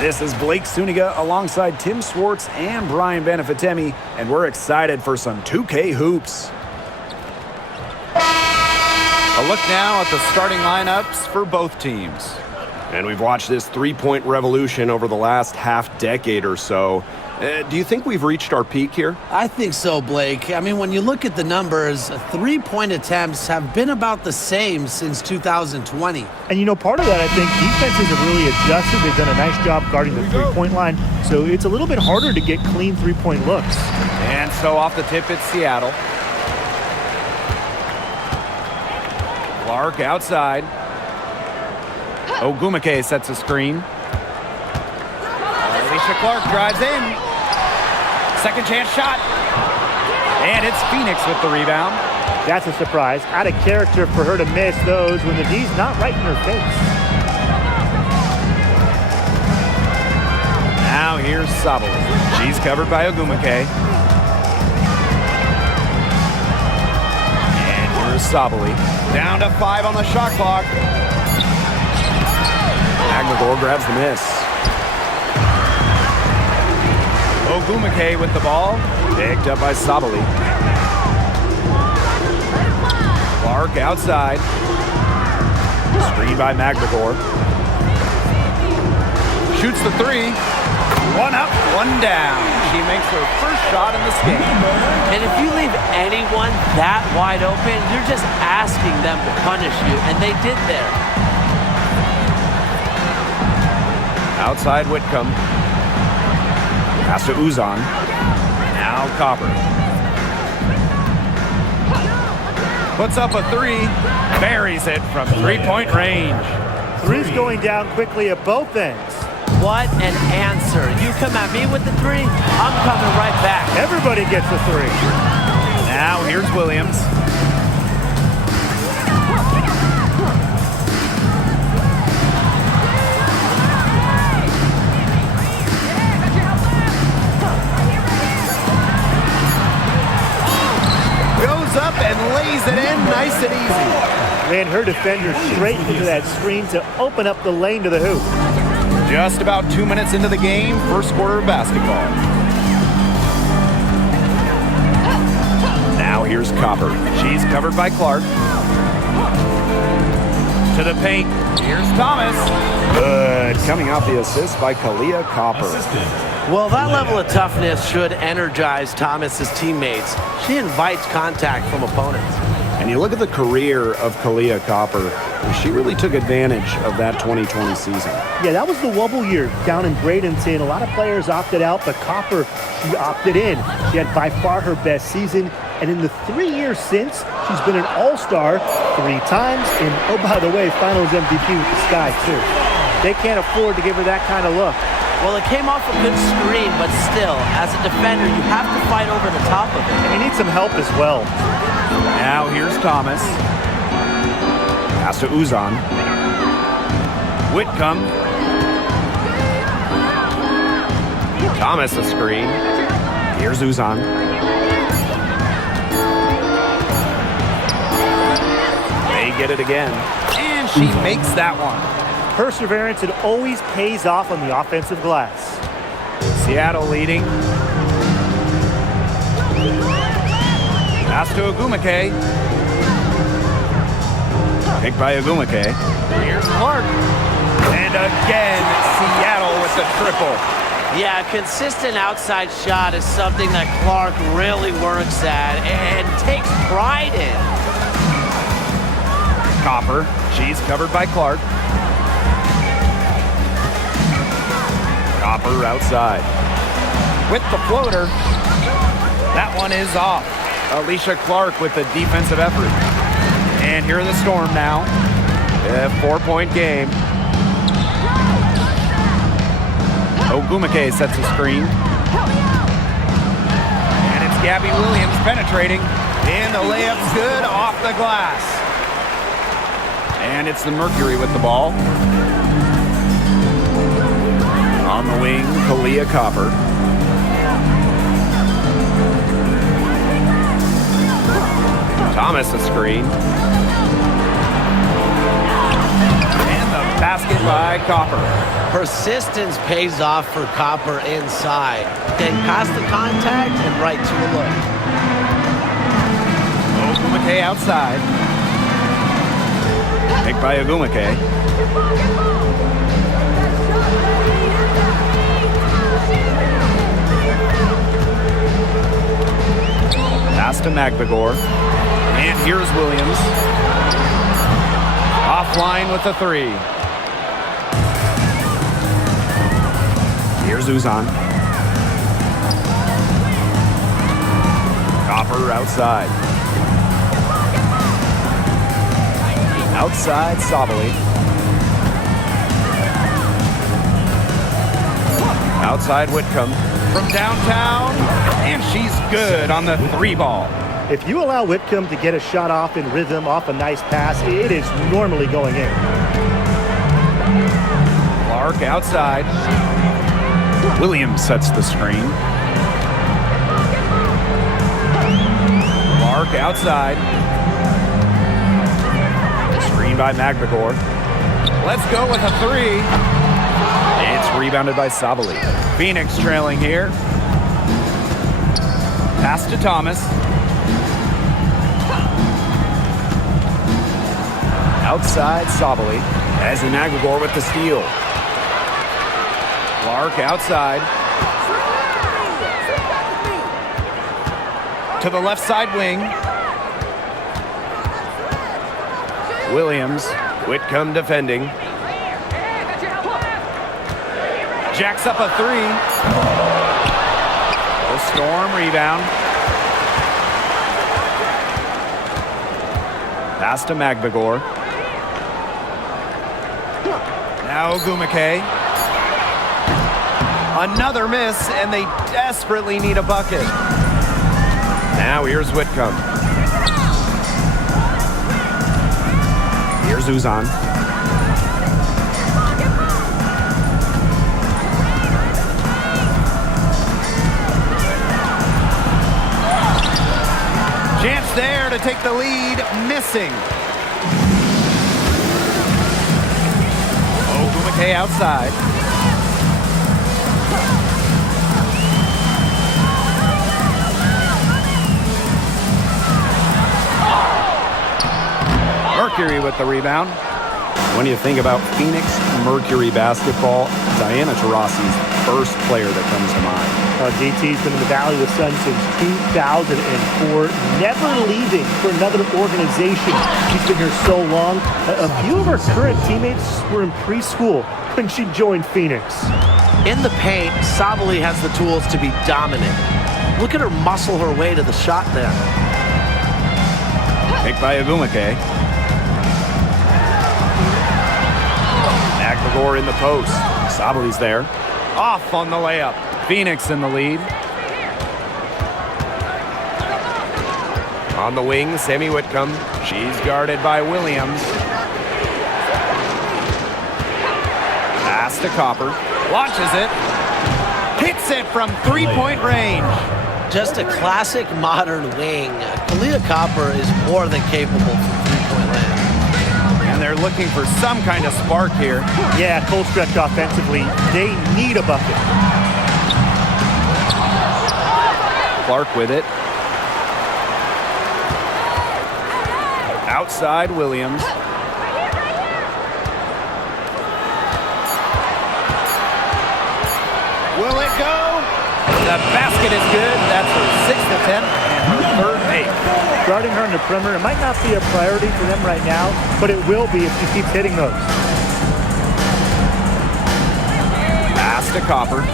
This is Blake Suniga alongside Tim Swartz and Brian Benefitemi, and we're excited for some 2K hoops. A look now at the starting lineups for both teams. And we've watched this three-point revolution over the last half-decade or so. Do you think we've reached our peak here? I think so, Blake. I mean, when you look at the numbers, three-point attempts have been about the same since 2020. And, you know, part of that, I think, defenses have really adjusted. They've done a nice job guarding the three-point line, so it's a little bit harder to get clean three-point looks. And so off the tip, it's Seattle. Clark outside. Ogumake sets a screen. Alicia Clark drives in. Second chance shot. And it's Phoenix with the rebound. That's a surprise. Out of character for her to miss those when the D's not right in her face. Now here's Sabali. She's covered by Ogumake. And here's Sabali. Down to 5 on the shot clock. Magmagor grabs the miss. Ogumake with the ball. Picked up by Sabali. Clark outside. Screen by Magmagor. Shoots the 3. One up, one down. She makes her first shot in this game. And if you leave anyone that wide open, you're just asking them to punish you, and they did there. Outside Whitcomb. Pass to Uzan. Now Copper. Puts up a 3. Buries it from three-point range. Three's going down quickly at both ends. What an answer. You come at me with the 3, I'm coming right back. Everybody gets a 3. Now here's Williams. Goes up and lays it in nice and easy. Ran her defender straight into that screen to open up the lane to the hoop. Just about 2 minutes into the game, first quarter of basketball. Now here's Copper. She's covered by Clark. To the paint. Here's Thomas. Good. Coming out the assist by Kalia Copper. Well, that level of toughness should energize Thomas's teammates. She invites contact from opponents. And you look at the career of Kalia Copper, she really took advantage of that 2020 season. Yeah, that was the wobble year down in Bradenton. A lot of players opted out, but Copper, she opted in. She had by far her best season. And in the 3 years since, she's been an all-star 3 times. And, oh, by the way, finals MVP with the Sky, too. They can't afford to give her that kind of look. Well, it came off a good screen, but still, as a defender, you have to fight over the top of it. And you need some help as well. Now here's Thomas. Pass to Uzan. Whitcomb. Thomas a screen. Here's Uzan. They get it again. And she makes that one. Perseverance, it always pays off on the offensive glass. Seattle leading. Pass to Ogumake. Picked by Ogumake. Here's Clark. And again, Seattle with the triple. Yeah, a consistent outside shot is something that Clark really works at and takes pride in. Copper. She's covered by Clark. Copper outside. With the floater. That one is off. Alicia Clark with the defensive effort. And here are the Storm now. A 4-point game. Ogumake sets a screen. And it's Gabby Williams penetrating. And the layup's good off the glass. And it's the Mercury with the ball. On the wing, Kalia Copper. Thomas a screen. And the basket by Copper. Persistence pays off for Copper inside. Getting past the contact and right to a look. Ogumake outside. Pick by Ogumake. Pass to Magbagor. And here's Williams. Offline with the 3. Here's Uzan. Copper outside. Outside Sabali. Outside Whitcomb. From downtown, and she's good on the 3 ball. If you allow Whitcomb to get a shot off in rhythm, off a nice pass, it is normally going in. Clark outside. Williams sets the screen. Clark outside. Screen by Magbagor. Let's go with a 3. It's rebounded by Sabali. Phoenix trailing here. Pass to Thomas. Outside Sabali. As in Magbagor with the steal. Clark outside. To the left side wing. Williams. Whitcomb defending. Jacks up a 3. The Storm rebound. Pass to Magbagor. Now Ogumake. Another miss, and they desperately need a bucket. Now here's Whitcomb. Here's Uzan. Chance there to take the lead, missing. Ogumake outside. Mercury with the rebound. When you think about Phoenix Mercury basketball, Diana Taurasi's first player that comes to mind. JT's been in the Valley of the Sun since 2004, never leaving for another organization. She's been here so long. A few of her current teammates were in preschool when she joined Phoenix. In the paint, Sabali has the tools to be dominant. Look at her muscle her way to the shot there. Pick by Ogumake. Magbagor in the post. Sabali's there. Off on the layup. Phoenix in the lead. On the wing, Sammy Whitcomb. She's guarded by Williams. Pass to Copper. Launches it. Hits it from 3-point range. Just a classic modern wing. Kalia Copper is more than capable from three-point land. And they're looking for some kind of spark here. Yeah, cold stretch offensively. They need a bucket. Clark with it. Outside Williams. Will it go? The basket is good. That's her 6th attempt and her 3rd make. Guarding her in the perimeter, it might not be a priority for them right now, but it will be if she keeps hitting those. Pass to Copper.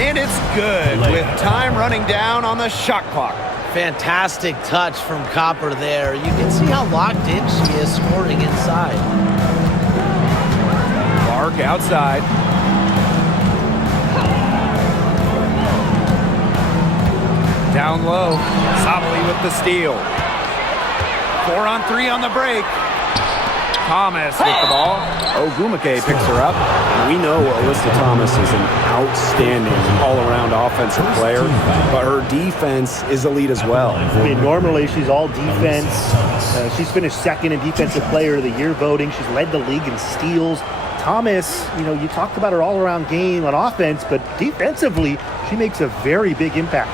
And it's good with time running down on the shot clock. Fantastic touch from Copper there. You can see how locked in she is scoring inside. Clark outside. Down low. Sabali with the steal. 4-on-3 on the break. Thomas with the ball. Ogumake picks her up. We know Alyssa Thomas is an outstanding all-around offensive player, but her defense is elite as well. I mean, normally she's all defense. She's finished second in Defensive Player of the Year voting. She's led the league in steals. Thomas, you talked about her all-around game on offense, but defensively, she makes a very big impact.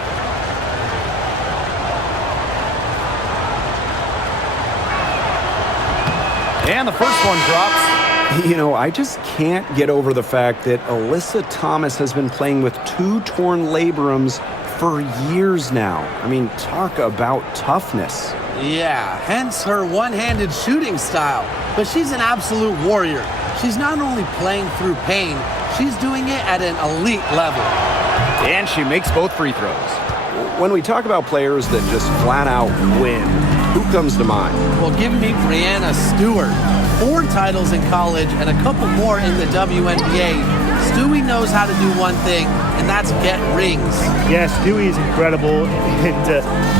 And the first one drops. I just can't get over the fact that Alyssa Thomas has been playing with 2 torn labrums for years now. I mean, talk about toughness. Yeah, hence her one-handed shooting style. But she's an absolute warrior. She's not only playing through pain, she's doing it at an elite level. And she makes both free throws. When we talk about players that just flat out win, who comes to mind? Well, give me Brianna Stewart. 4 titles in college and a couple more in the WNBA. Stewie knows how to do one thing, and that's get rings. Yeah, Stewie is incredible, and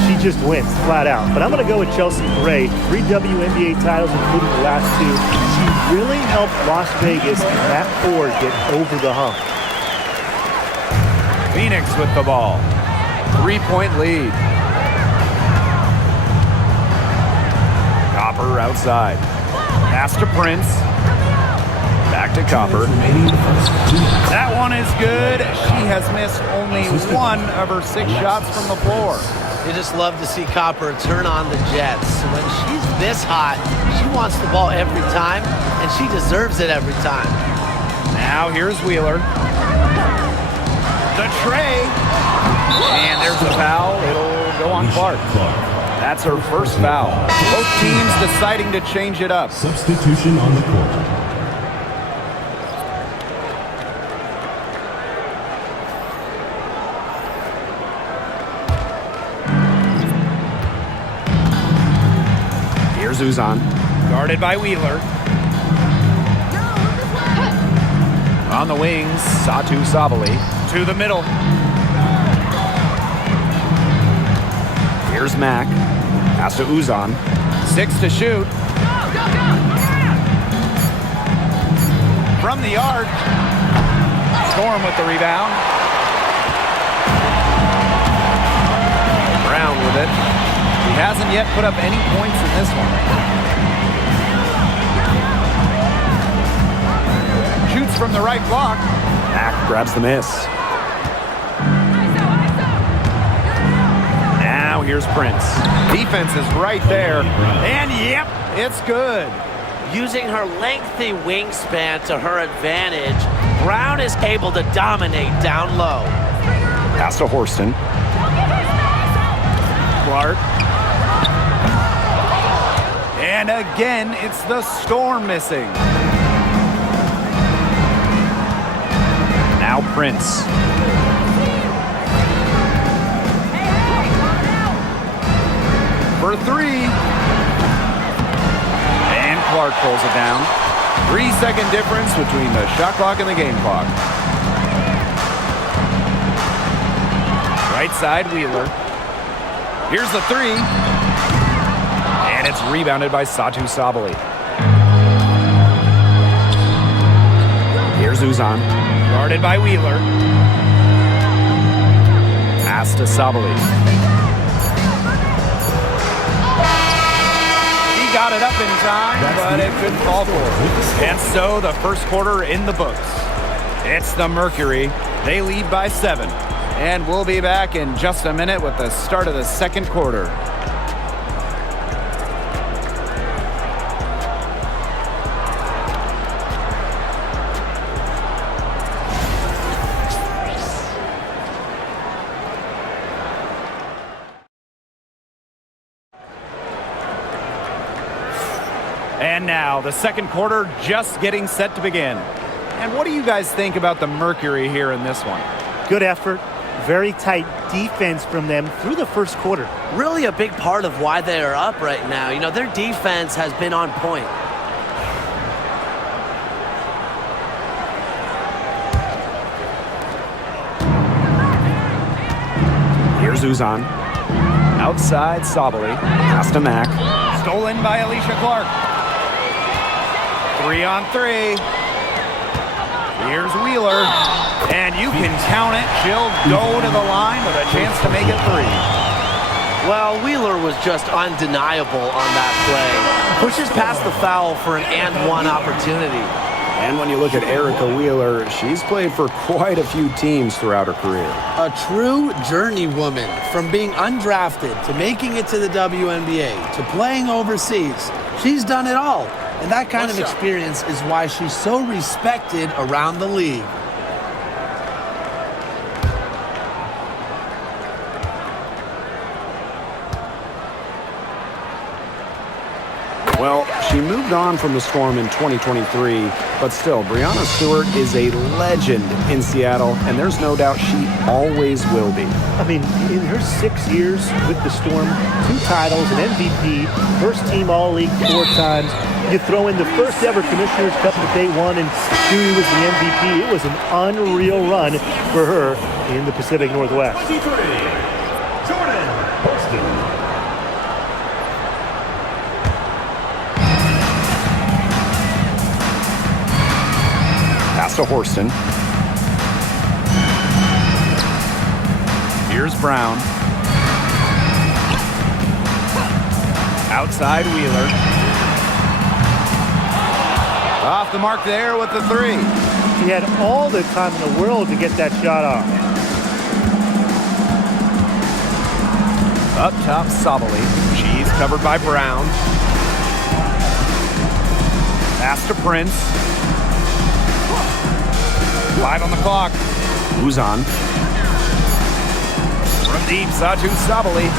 she just wins flat out. But I'm going to go with Chelsea Gray. 3 WNBA titles, including the last 2. She really helped Las Vegas and that 4 get over the hump. Phoenix with the ball. 3-point lead. Copper outside. Pass to Prince. Back to Copper. That one is good. She has missed only 1 of her 6 shots from the floor. You just love to see Copper turn on the Jets. When she's this hot, she wants the ball every time, and she deserves it every time. Now here's Wheeler. The tray. And there's the foul. It'll go on Clark. That's her first foul. Both teams deciding to change it up. Substitution on the court. Here's Uzan. Guarded by Wheeler. On the wings, Satu Sabali. To the middle. Here's Mack. Pass to Uzan. 6 to shoot. From the arc. Storm with the rebound. Brown with it. He hasn't yet put up any points in this one. Shoots from the right block. Mack grabs the miss. Now here's Prince. Defense is right there. And yep, it's good. Using her lengthy wingspan to her advantage, Brown is able to dominate down low. Pass to Horston. Clark. And again, it's the Storm missing. Now Prince. For 3. And Clark pulls it down. 3-second difference between the shot clock and the game clock. Right side, Wheeler. Here's the 3. And it's rebounded by Satu Sabali. Here's Uzan. Guarded by Wheeler. Pass to Sabali. He got it up in time, but it couldn't fall for it. And so the first quarter in the books. It's the Mercury. They lead by 7. And we'll be back in just a minute with the start of the second quarter. And now, the second quarter just getting set to begin. And what do you guys think about the Mercury here in this one? Good effort. Very tight defense from them through the first quarter. Really a big part of why they are up right now. You know, their defense has been on point. Here's Uzan. Outside Sabali. Pass to Mack. Stolen by Alicia Clark. 3-on-3. Here's Wheeler. And you can count it. She'll go to the line with a chance to make it 3. Well, Wheeler was just undeniable on that play. Pushes past the foul for an and-one opportunity. And when you look at Erica Wheeler, she's played for quite a few teams throughout her career. A true journeywoman, from being undrafted to making it to the WNBA to playing overseas. She's done it all. And that kind of experience is why she's so respected around the league. Well, she moved on from the Storm in 2023, but still, Breanna Stewart is a legend in Seattle, and there's no doubt she always will be. I mean, in her 6 years with the Storm, 2 titles, an MVP, first team All-League 4 times. You throw in the first ever Commissioner's Cup that they won, and Stewie was the MVP. It was an unreal run for her in the Pacific Northwest. Pass to Horston. Here's Brown. Outside Wheeler. Off the mark there with the 3. He had all the time in the world to get that shot off. Up top, Sabali. She's covered by Brown. Pass to Prince. 5 on the clock. Uzan. From deep, Satu Sabali.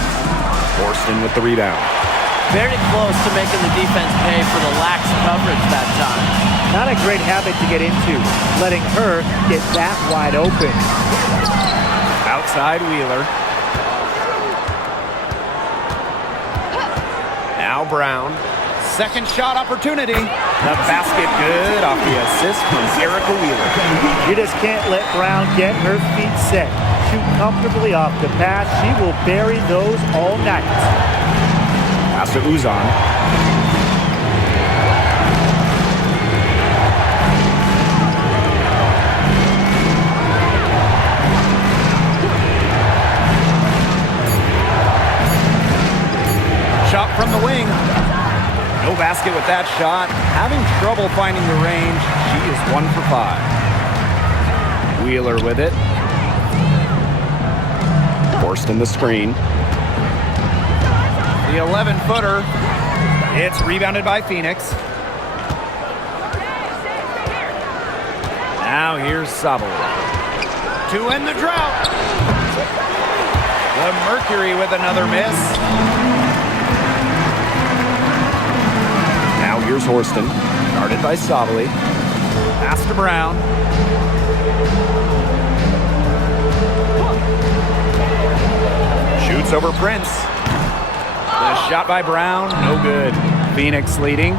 Horston with the rebound. Very close to making the defense pay for the lax coverage that time. Not a great habit to get into, letting her get that wide open. Outside Wheeler. Now Brown. Second shot opportunity. The basket good off the assist from Erica Wheeler. You just can't let Brown get her feet set. Shoot comfortably off the pass. She will bury those all night. Pass to Uzan. Shot from the wing. No basket with that shot. Having trouble finding the range. She is 1 for 5. Wheeler with it. Horston the screen. The 11-footer. It's rebounded by Phoenix. Now here's Sabali. To end the drought. The Mercury with another miss. Now here's Horston. Guarded by Sabali. Pass to Brown. Shoots over Prince. The shot by Brown, no good. Phoenix leading.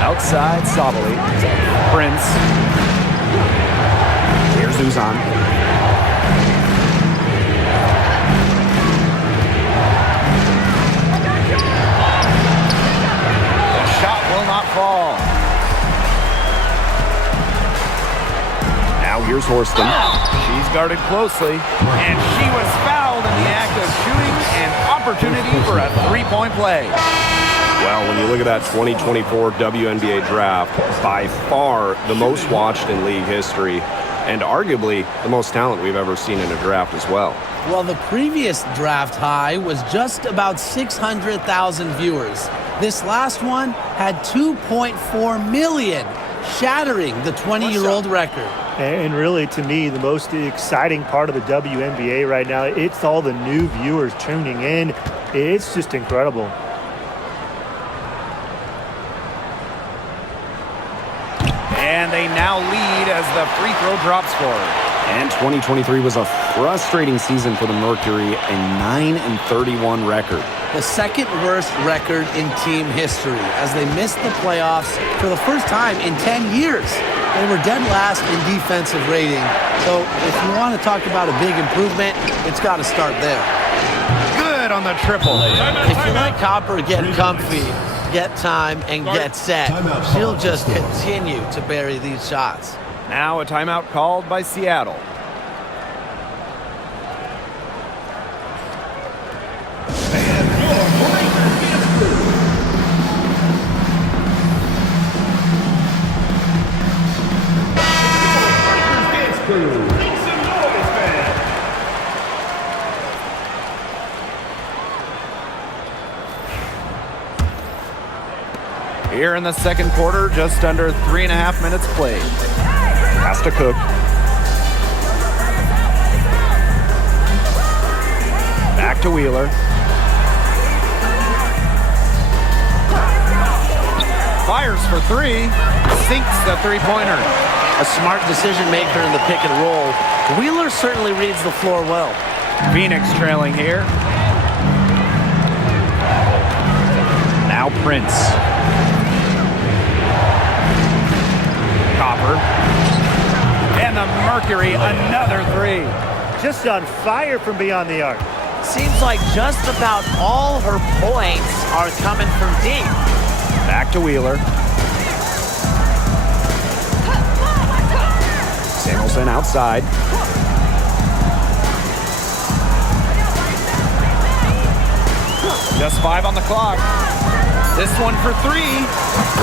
Outside Sabali. Prince. Here's Uzan. Will not fall. Now here's Horston. She's guarded closely, and she was fouled in the act of shooting an opportunity for a three-point play. Well, when you look at that 2024 WNBA draft, by far the most watched in league history, and arguably the most talent we've ever seen in a draft as well. Well, the previous draft high was just about 600,000 viewers. This last one had 2.4 million, shattering the 20-year-old record. And really, to me, the most exciting part of the WNBA right now, it's all the new viewers tuning in. It's just incredible. And they now lead as the free throw drops for her. And 2023 was a frustrating season for the Mercury, a 9-31 record. The second worst record in team history as they missed the playoffs for the first time in 10 years. They were dead last in defensive rating. So if you want to talk about a big improvement, it's got to start there. Good on on the triple. If you let Copper get comfy, get time, and get set, she'll just continue to bury these shots. Now a timeout called by Seattle. Here in the second quarter, just under 3.5 minutes played. Pass to Cook. Back to Wheeler. Fires for three. Sinks the three-pointer. A smart decision maker in the pick and roll. Wheeler certainly reads the floor well. Phoenix trailing here. Now Prince. Copper. And the Mercury, another three. Just on fire from beyond the arc. Seems like just about all her points are coming from deep. Back to Wheeler. Samuelson outside. Just 5 on the clock. This one for three.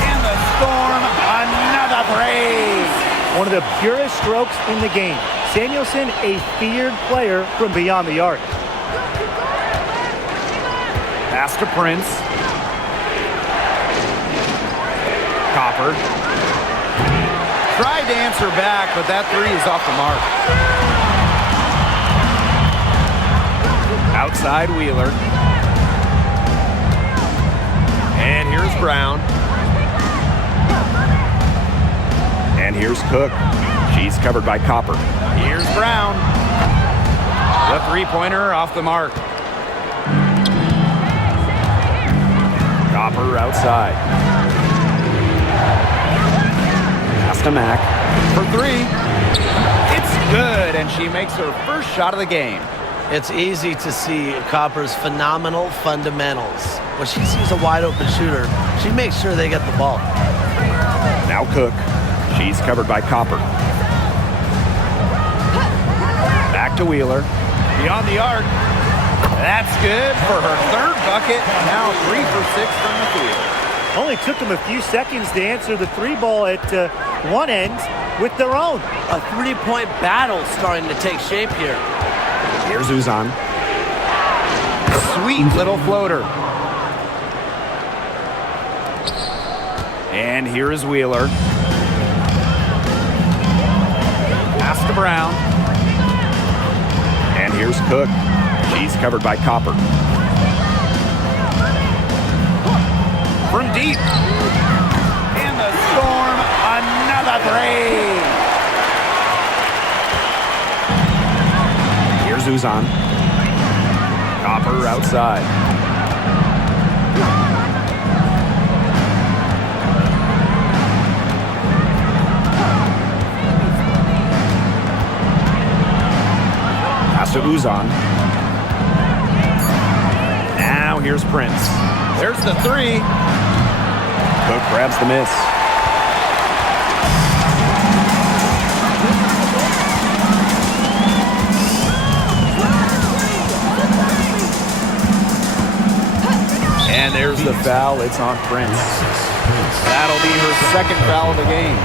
And the Storm, another three. One of the purest strokes in the game. Samuelson, a feared player from beyond the arc. Pass to Prince. Copper. Tried to answer back, but that three is off the mark. Outside Wheeler. And here's Brown. And here's Cook. She's covered by Copper. Here's Brown. The three-pointer off the mark. Copper outside. Pass to Mack. For three. It's good, and she makes her first shot of the game. It's easy to see Copper's phenomenal fundamentals. When she sees a wide-open shooter, she makes sure they get the ball. Now Cook. She's covered by Copper. Back to Wheeler. Beyond the arc. That's good for her third bucket. Now 3 for 6 from the field. Only took them a few seconds to answer the three ball at one end with their own. A three-point battle starting to take shape here. Here's Uzan. Sweet little floater. And here is Wheeler. Pass to Brown. And here's Cook. She's covered by Copper. From deep. And the Storm, another three. Here's Uzan. Copper outside. Pass to Uzan. Now here's Prince. There's the three. Cook grabs the miss. And there's the foul. It's on Prince. That'll be her second foul of the game.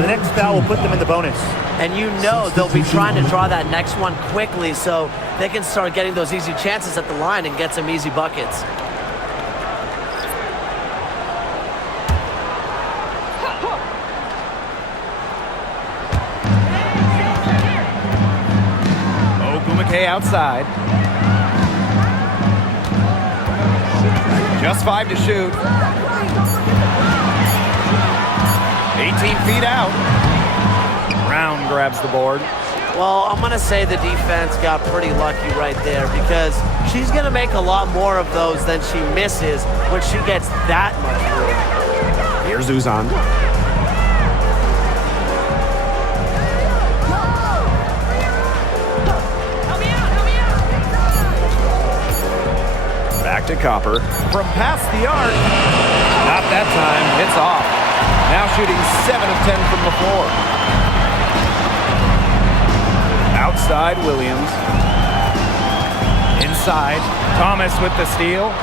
The next foul will put them in the bonus. And you know they'll be trying to draw that next one quickly so they can start getting those easy chances at the line and get some easy buckets. Ogumake outside. Just 5 to shoot. 18 feet out. Brown grabs the board. Well, I'm going to say the defense got pretty lucky right there because she's going to make a lot more of those than she misses when she gets that much room. Here's Uzan. to Copper. From past the arc. Not that time. It's off. Now shooting 7 of 10 from the floor. Outside, Williams. Inside, Thomas with the steal.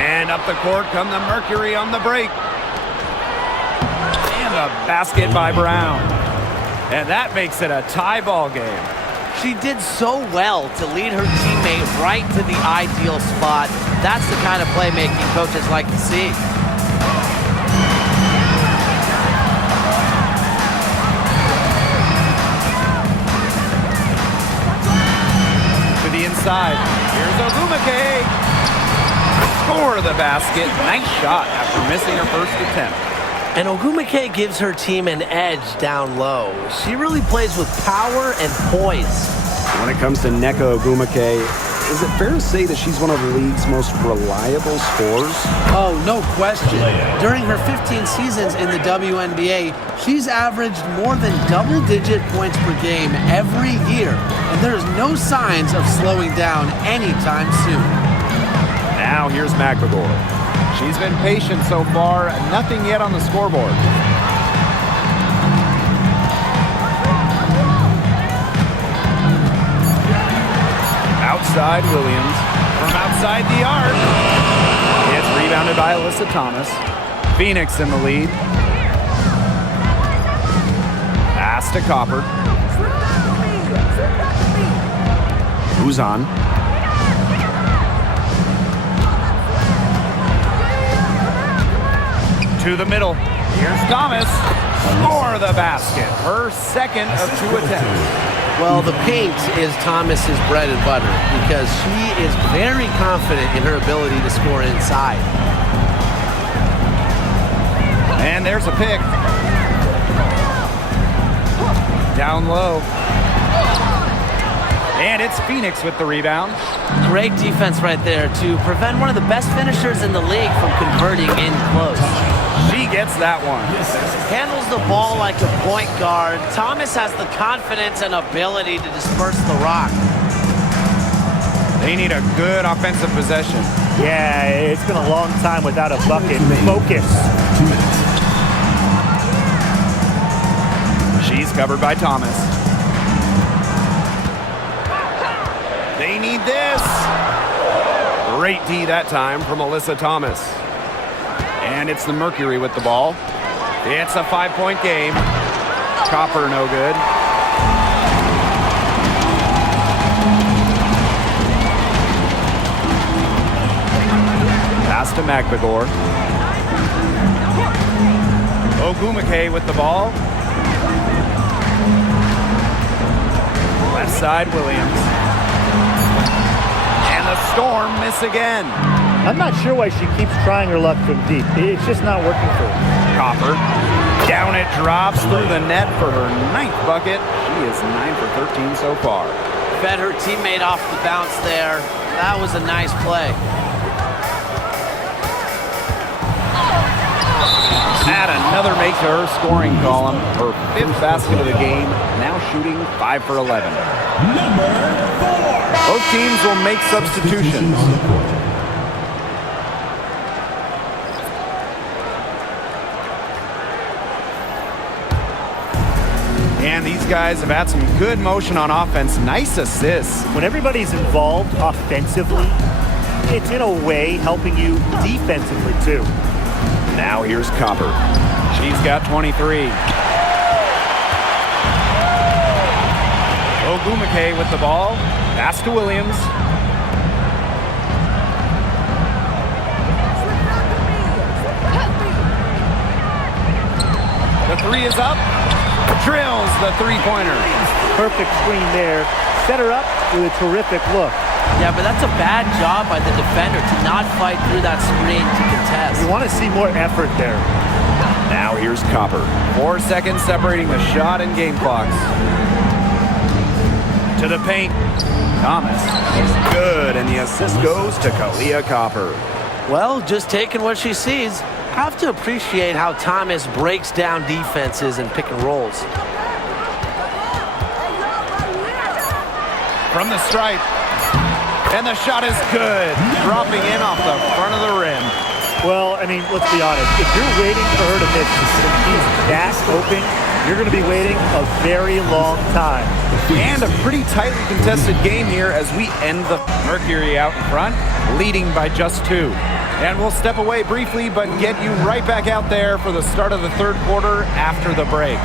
And up the court come the Mercury on the break. And a basket by Brown. And that makes it a tie ball game. She did so well to lead her teammate right to the ideal spot. That's the kind of playmaking coaches like to see. To the inside. Here's Ogumake. Score the basket. Nice shot after missing her first attempt. And Ogumake gives her team an edge down low. She really plays with power and poise. When it comes to Nneka Ogumake, is it fair to say that she's one of the league's most reliable scorers? Oh, no question. During her 15 seasons in the WNBA, she's averaged more than double-digit points per game every year, and there's no signs of slowing down anytime soon. Now here's McElroy. She's been patient so far, nothing yet on the scoreboard. Outside, Williams. From outside the arc. It's rebounded by Alyssa Thomas. Phoenix in the lead. Pass to Copper. Who's on? To the middle. Here's Thomas. Score the basket. Her second of 2 attempts. Well, the paint is Thomas's bread and butter because she is very confident in her ability to score inside. And there's a pick. Down low. And it's Phoenix with the rebound. Great defense right there to prevent one of the best finishers in the league from converting in close. She gets that one. Handles the ball like a point guard. Thomas has the confidence and ability to disperse the rock. They need a good offensive possession. Yeah, it's been a long time without a bucket. Focus. She's covered by Thomas. They need this. Great D that time from Alyssa Thomas. And it's the Mercury with the ball. It's a 5-point game. Copper no good. Pass to McBagor. Ogumake with the ball. Left side, Williams. And the Storm miss again. I'm not sure why she keeps trying her luck from deep. It's just not working for her. Copper. Down it drops through the net for her 9th bucket. She is 9 for 13 so far. Fed her teammate off the bounce there. That was a nice play. Add another make to her scoring column. Her 5th basket of the game. Now shooting 5 for 11. Both teams will make substitutions. And these guys have had some good motion on offense. Nice assists. When everybody's involved offensively, it's in a way helping you defensively too. Now here's Copper. She's got 23. Ogumake with the ball. Pass to Williams. The 3 is up. Drills the 3-pointer. Perfect screen there. Set her up with a terrific look. Yeah, but that's a bad job by the defender to not fight through that screen to contest. You want to see more effort there. Now here's Copper. 4 seconds separating the shot and game clocks. To the paint. Thomas is good, and the assist goes to Kalia Copper. Well, just taking what she sees. Have to appreciate how Thomas breaks down defenses and pick and rolls. From the stripe. And the shot is good, dropping in off the front of the rim. Well, I mean, let's be honest. If you're waiting for her to miss and she's that open, you're going to be waiting a very long time. And a pretty tightly contested game here as we end the Mercury out in front, leading by just 2. And we'll step away briefly, but get you right back out there for the start of the third quarter after the break.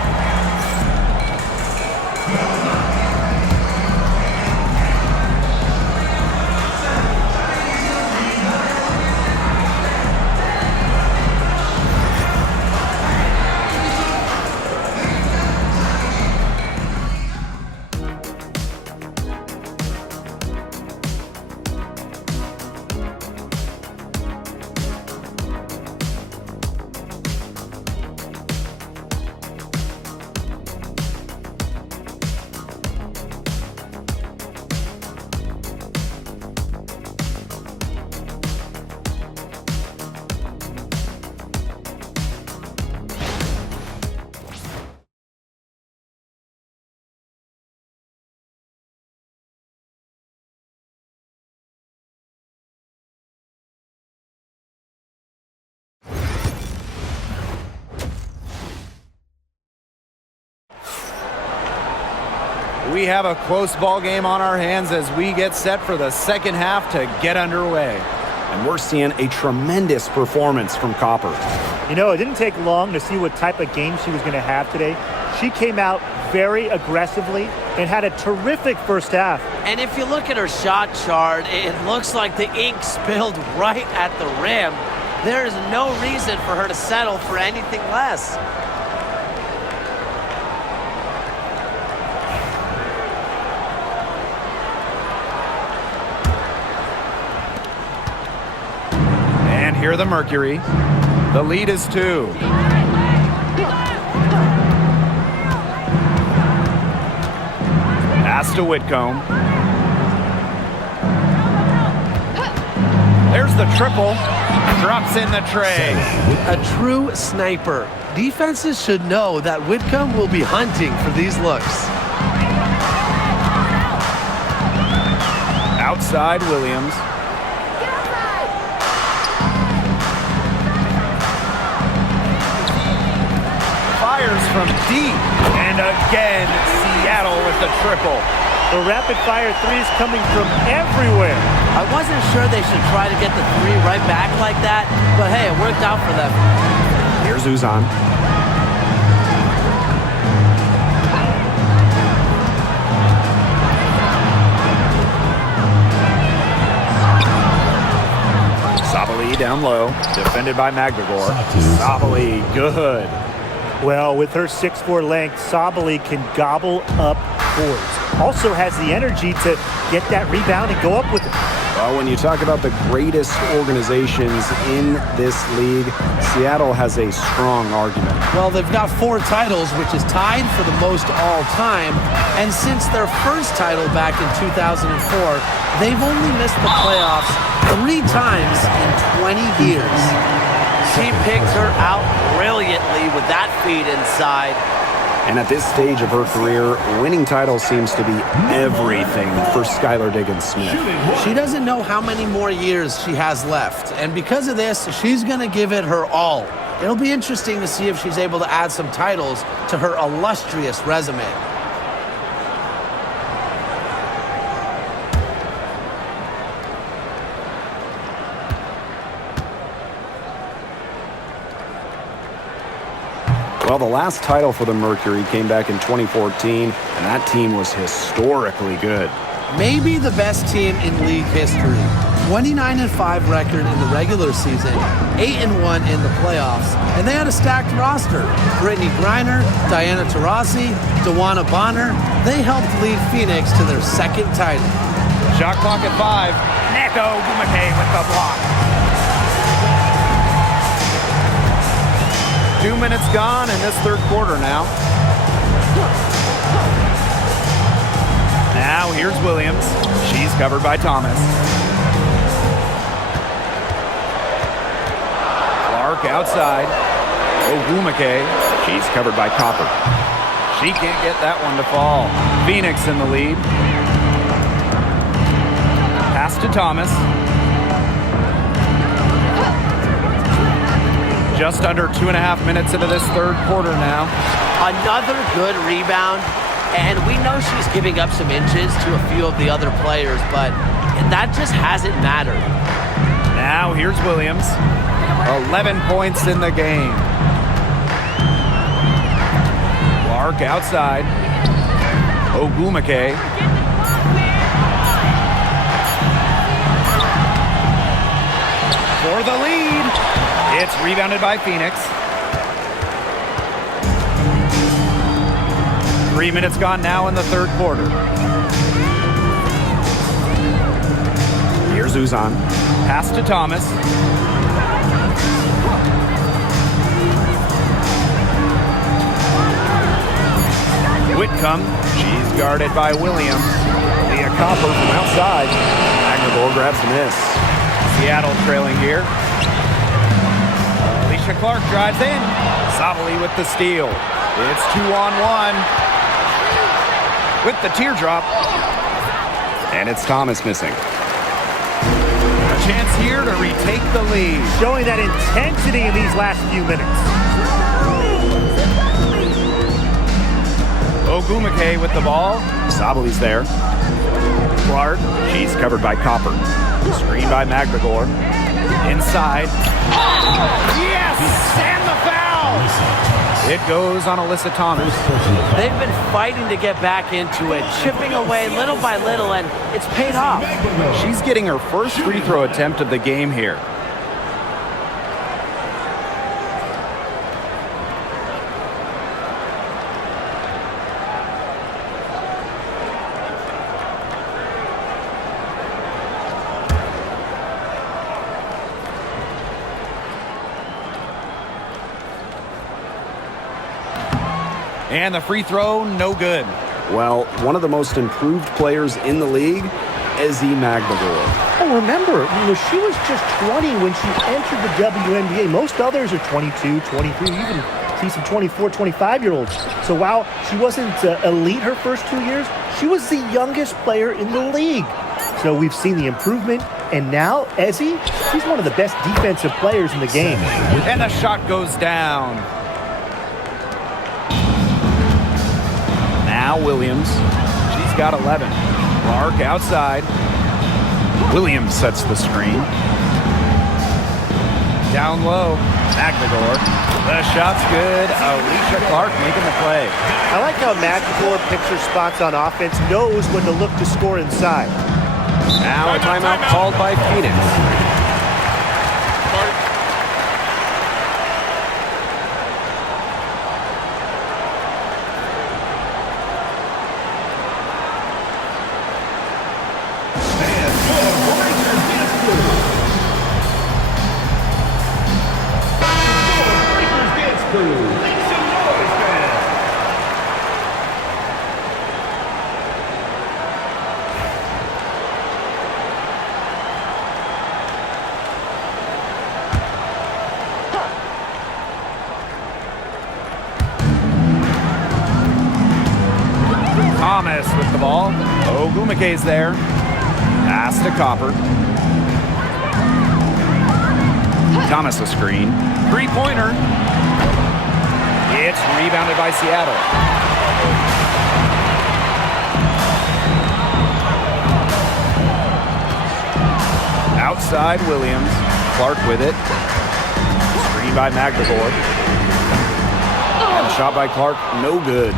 We have a close ball game on our hands as we get set for the second half to get underway. And we're seeing a tremendous performance from Copper. You know, it didn't take long to see what type of game she was going to have today. She came out very aggressively and had a terrific first half. And if you look at her shot chart, it looks like the ink spilled right at the rim. There is no reason for her to settle for anything less. And here the Mercury. The lead is 2. Pass to Whitcomb. There's the triple. Drops in the tray. A true sniper. Defenses should know that Whitcomb will be hunting for these looks. Outside Williams. Fires from deep. And again, Seattle with the triple. The rapid-fire threes coming from everywhere. I wasn't sure they should try to get the 3 right back like that, but hey, it worked out for them. Here's Uzan. Sabali down low, defended by Magdagor. Sabali, good. Well, with her 6'4" length, Sabali can gobble up boards. Also has the energy to get that rebound and go up with it. Well, when you talk about the greatest organizations in this league, Seattle has a strong argument. Well, they've got 4 titles, which is tied for the most all time. And since their first title back in 2004, they've only missed the playoffs 3 times in 20 years. She picked her out brilliantly with that feed inside. And at this stage of her career, winning titles seems to be everything for Skylar Diggins-Smith. She doesn't know how many more years she has left. And because of this, she's going to give it her all. It'll be interesting to see if she's able to add some titles to her illustrious resume. Well, the last title for the Mercury came back in 2014, and that team was historically good. Maybe the best team in league history. 29-5 record in the regular season, 8-1 in the playoffs, and they had a stacked roster. Brittany Griner, Diana Taurasi, Dewana Bonner, they helped lead Phoenix to their 2nd title. Shot clock at 5. Neko Gumake with the block. 2 minutes gone in this third quarter now. Now here's Williams. She's covered by Thomas. Clark outside. Ogumake. She's covered by Copper. She can't get that one to fall. Phoenix in the lead. Pass to Thomas. Just under 2.5 minutes into this third quarter now. Another good rebound, and we know she's giving up some inches to a few of the other players, but that just hasn't mattered. Now here's Williams. 11 points in the game. Clark outside. Ogumake. For the lead. It's rebounded by Phoenix. 3 minutes gone now in the third quarter. Here's Uzan. Pass to Thomas. Whitcomb. She's guarded by Williams. Leah Copper from outside. Magdalor grabs the miss. Seattle trailing here. Alicia Clark drives in. Sabali with the steal. It's 2-on-1. With the teardrop. And it's Thomas missing. A chance here to retake the lead. Showing that intensity in these last few minutes. Ogumake with the ball. Sabali's there. Clark. She's covered by Copper. Screen by Magdalor. Inside. Yes! And the foul! It goes on Alyssa Thomas. They've been fighting to get back into it, chipping away little by little, and it's paid off. She's getting her first free throw attempt of the game here. And the free throw, no good. Well, one of the most improved players in the league, Ezzy Magdalor. Oh, remember, she was just 20 when she entered the WNBA. Most others are 22, 23, even see some 24, 25-year-olds. So while she wasn't elite her first 2 years, she was the youngest player in the league. So we've seen the improvement, and now Ezzy, she's one of the best defensive players in the game. And the shot goes down. Now Williams. She's got 11. Clark outside. Williams sets the screen. Down low. Magdalor. The shot's good. Alicia Clark making the play. I like how Magdalor picks her spots on offense, knows when to look to score inside. Now a timeout called by Phoenix. Thomas with the ball. Ogumake's there. Pass to Copper. Thomas a screen. Three-pointer. It's rebounded by Seattle. Outside Williams. Clark with it. Screen by Magdalor. And a shot by Clark, no good.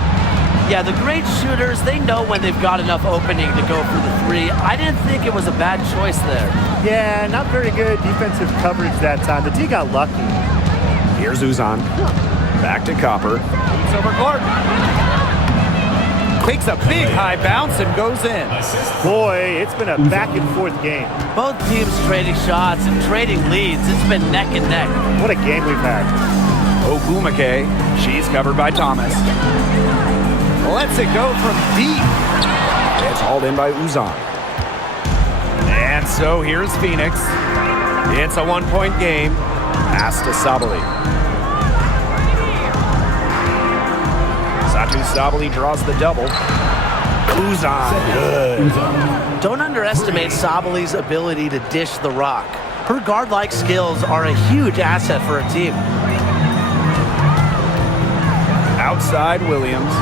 Yeah, the great shooters, they know when they've got enough opening to go for the three. I didn't think it was a bad choice there. Yeah, not very good defensive coverage that time. The D got lucky. Here's Uzan. Back to Copper. It's over Clark. Takes a big high bounce and goes in. Boy, it's been a back and forth game. Both teams trading shots and trading leads. It's been neck and neck. What a game we've had. Ogumake, she's covered by Thomas. Lets it go from deep. It's hauled in by Uzan. And so here's Phoenix. It's a one-point game. Pass to Sabali. Satu Sabali draws the double. Uzan, good. Don't underestimate Sabali's ability to dish the rock. Her guard-like skills are a huge asset for a team. Outside Williams.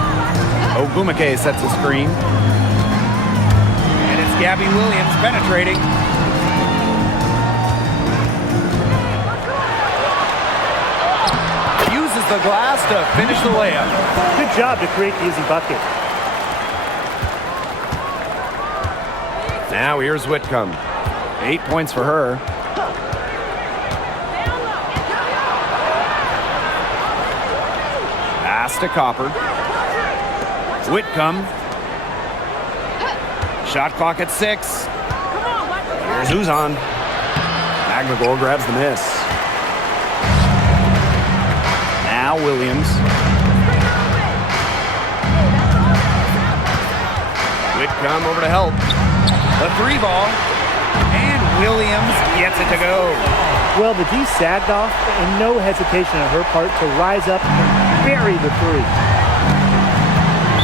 Ogumake sets a screen. And it's Gabby Williams penetrating. Uses the glass to finish the layup. Good job to create the easy bucket. Now here's Whitcomb. 8 points for her. Pass to Copper. Whitcomb. Shot clock at 6. Here's Uzan. Magmagor grabs the miss. Now Williams. Whitcomb over to help. The 3 ball. And Williams gets it to go. Well, the D sagged off, and no hesitation on her part to rise up and bury the 3.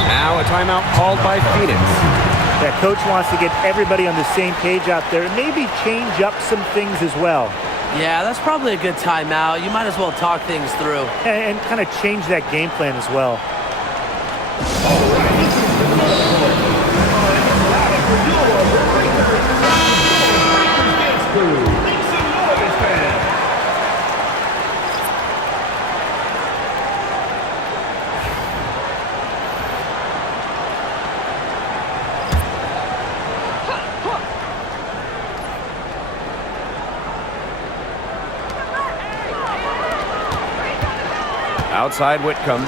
Now a timeout called by Phoenix. That coach wants to get everybody on the same page out there and maybe change up some things as well. Yeah, that's probably a good timeout. You might as well talk things through. And kind of change that game plan as well. Outside Whitcomb.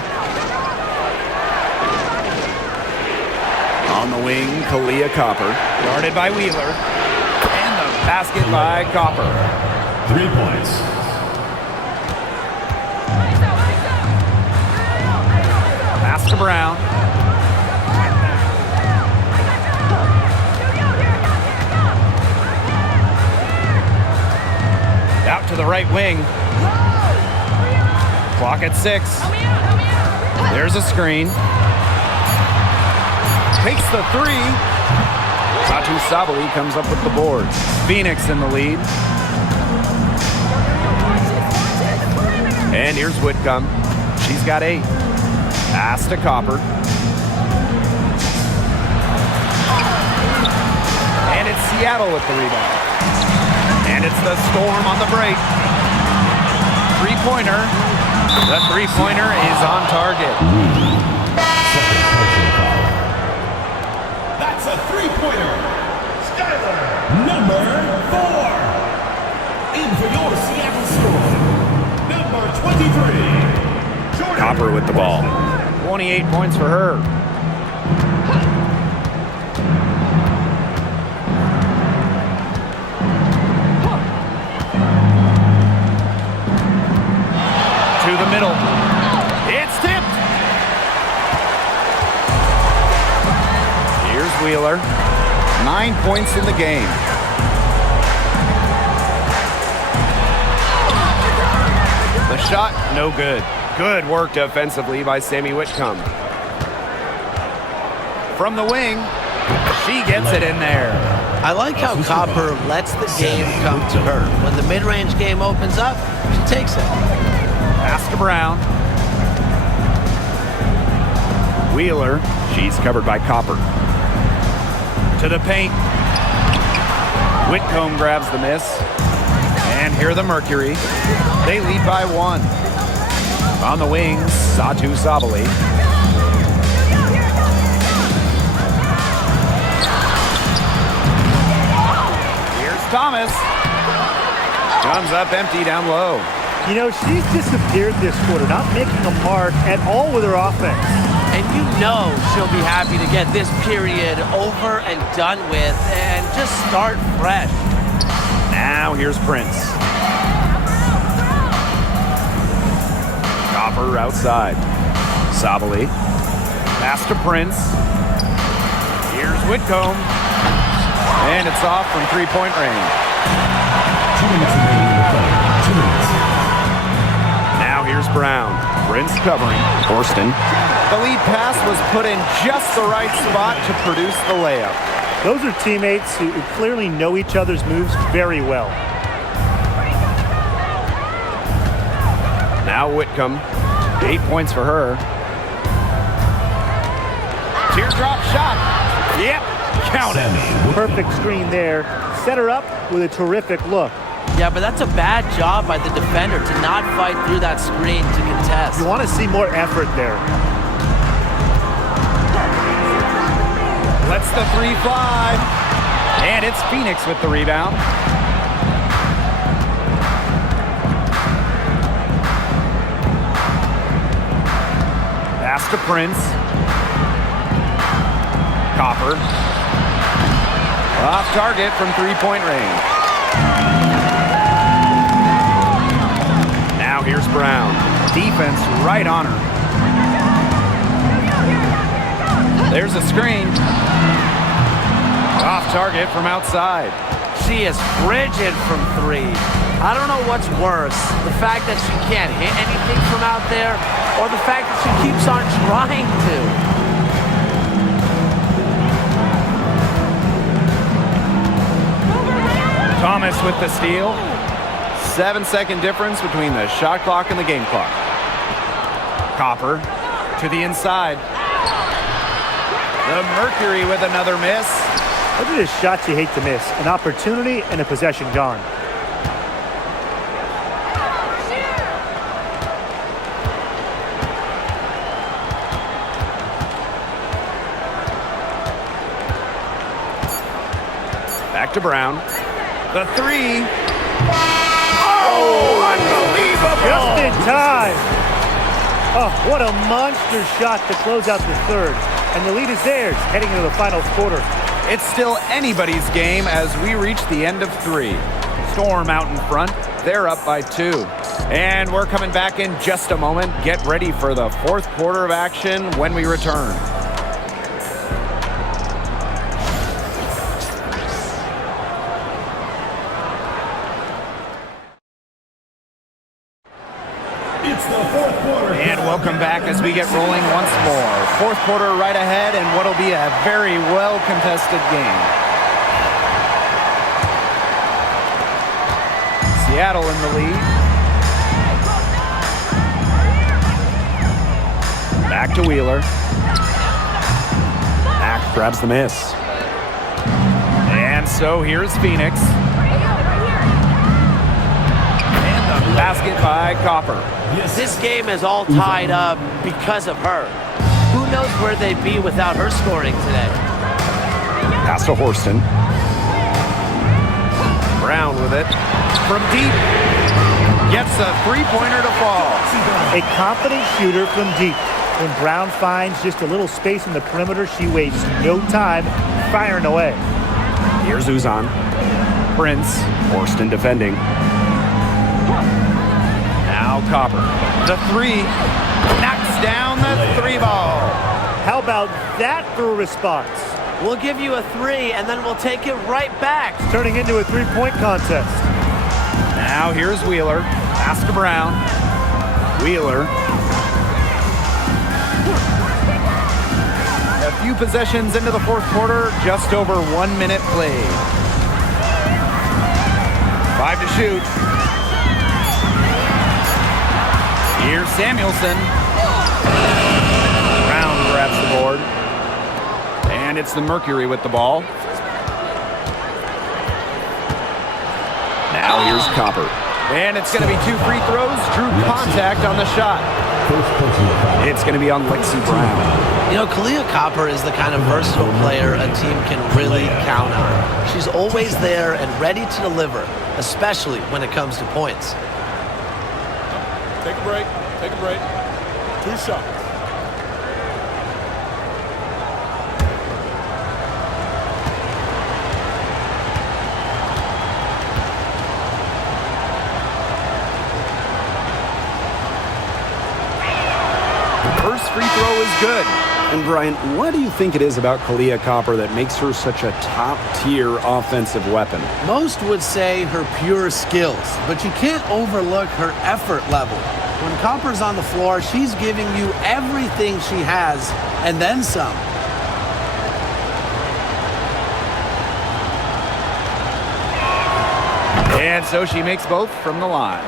On the wing, Kalia Copper. Guarded by Wheeler. And the basket by Copper. 3 points. Pass to Brown. Out to the right wing. Clock at 6. There's a screen. Takes the 3. Satu Sabali comes up with the board. Phoenix in the lead. And here's Whitcomb. She's got 8. Pass to Copper. And it's Seattle with the rebound. And it's the Storm on the break. 3-pointer. The 3-pointer is on target. Second personal foul. That's a 3-pointer. Skylar, number 4. In for your Seattle Storm, number 23. Copper with the ball. 28 points for her. To the middle. It's tipped. Here's Wheeler. 9 points in the game. The shot, no good. Good work defensively by Sammy Whitcomb. From the wing, she gets it in there. I like how Copper lets the game come to her. When the mid-range game opens up, she takes it. Pass to Brown. Wheeler, she's covered by Copper. To the paint. Whitcomb grabs the miss. And here the Mercury. They lead by 1. On the wings, Satu Sabali. Here's Thomas. Comes up empty down low. You know, she's disappeared this quarter, not making a mark at all with her offense. And you know she'll be happy to get this period over and done with and just start fresh. Now here's Prince. Copper outside. Sabali. Pass to Prince. Here's Whitcomb. And it's off from 3-point range. 2 minutes remaining in the play. 2 minutes. Now here's Brown. Prince Prince covering. Horston. The lead pass was put in just the right spot to produce the layup. Those are teammates who clearly know each other's moves very well. Now Whitcomb. 8 points for her. Teardrop shot. Yep, count it. Perfect screen there. Set her up with a terrific look. Yeah, but that's a bad job by the defender to not fight through that screen to contest. You want to see more effort there. Lets the three fly. And it's Phoenix with the rebound. Pass to Prince. Copper. Off target from three-point range. Now here's Brown. Defense right on her. There's a screen. Off target from outside. She is frigid from three. I don't know what's worse, the fact that she can't hit anything from out there, or the fact that she keeps on trying to. Thomas with the steal. 7-second difference between the shot clock and the game clock. Copper to the inside. The Mercury with another miss. Those are the shots you hate to miss. An opportunity and a possession gone. Back to Brown. The three. Oh, unbelievable! Just in time. Oh, what a monster shot to close out the third. And the lead is theirs heading into the final quarter. It's still anybody's game as we reach the end of three. Storm out in front. They're up by 2. And we're coming back in just a moment. Get ready for the fourth quarter of action when we return. It's the fourth quarter. And welcome back as we get rolling once more. Fourth quarter right ahead and what'll be a very well contested game. Seattle in the lead. Back to Wheeler. Mack grabs the miss. And so here's Phoenix. And the basket by Copper. This game is all tied up because of her. Who knows where they'd be without her scoring today? Pass to Horston. Brown with it. From deep. Gets a three-pointer to fall. A confident shooter from deep. When Brown finds just a little space in the perimeter, she wastes no time firing away. Here's Uzan. Prince. Horston defending. Now Copper. The three. Knocks down the three ball. How about that for a response? We'll give you a 3 and then we'll take it right back. Turning into a three-point contest. Now here's Wheeler. Pass to Brown. Wheeler. A few possessions into the fourth quarter, just over 1 minute played. 5 to shoot. Here's Samuelson. Brown grabs the board. And it's the Mercury with the ball. Now here's Copper. And it's going to be 2 free throws. Drew contact on the shot. It's going to be on Lexi Brown. You know, Kalia Copper is the kind of versatile player a team can really count on. She's always there and ready to deliver, especially when it comes to points. Take a break. Take a break. 2 shots. First free throw is good. And Brian, what do you think it is about Kalia Copper that makes her such a top-tier offensive weapon? Most would say her pure skills, but you can't overlook her effort level. When Copper's on the floor, she's giving you everything she has and then some. And so she makes both from the line.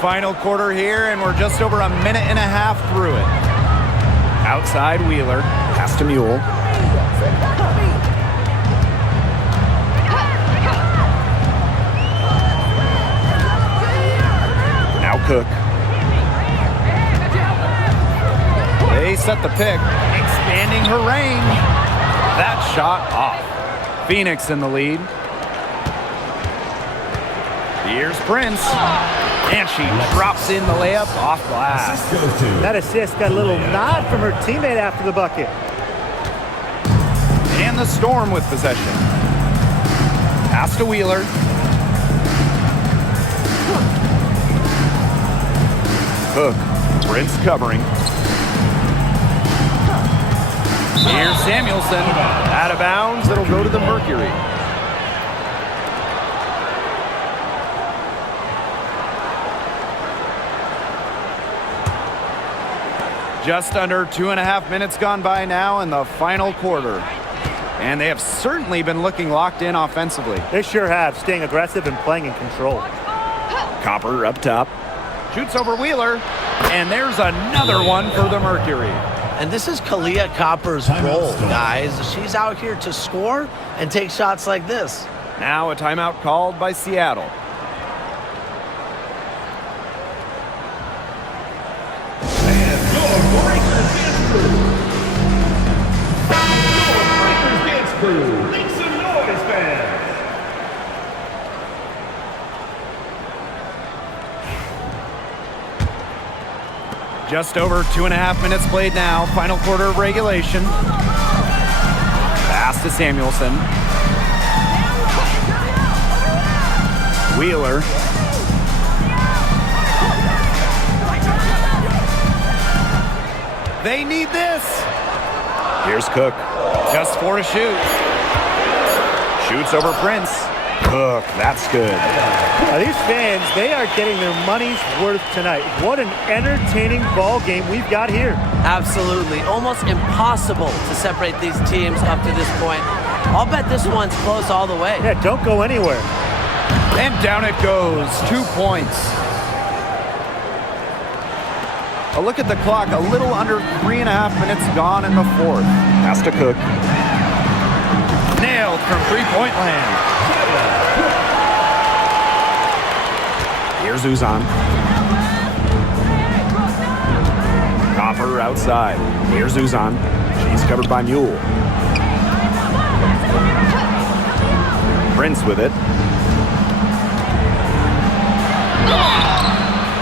Final quarter here, and we're just over a minute and a half through it. Outside Wheeler. Pass to Mule. Now Cook. They set the pick, expanding her range. That shot off. Phoenix in the lead. Here's Prince. And she drops in the layup off glass. That assist got a little nod from her teammate after the bucket. And the Storm with possession. Pass to Wheeler. Cook. Prince covering. Here's Samuelson. Out of bounds. It'll go to the Mercury. Just under 2.5 minutes gone by now in the final quarter. And they have certainly been looking locked in offensively. They sure have, staying aggressive and playing in control. Copper up top. Shoots over Wheeler. And there's another one for the Mercury. And this is Kalia Copper's role, guys. She's out here to score and take shots like this. Now a timeout called by Seattle. And your Breakers Dance Crew. Your Breakers Dance Crew. Make some noise, fans. Just over 2.5 minutes played now. Final quarter of regulation. Pass to Samuelson. Wheeler. They need this. Here's Cook. Just 4 to shoot. Shoots over Prince. Cook. That's good. Now, these fans, they are getting their money's worth tonight. What an entertaining ball game we've got here. Absolutely. Almost impossible to separate these teams up to this point. I'll bet this one's close all the way. Yeah, don't go anywhere. And down it goes. 2 points. A look at the clock. A little under 3.5 minutes gone in the fourth. Pass to Cook. Nailed from three-point land. Here's Uzan. Copper outside. Here's Uzan. She's covered by Mule. Prince with it.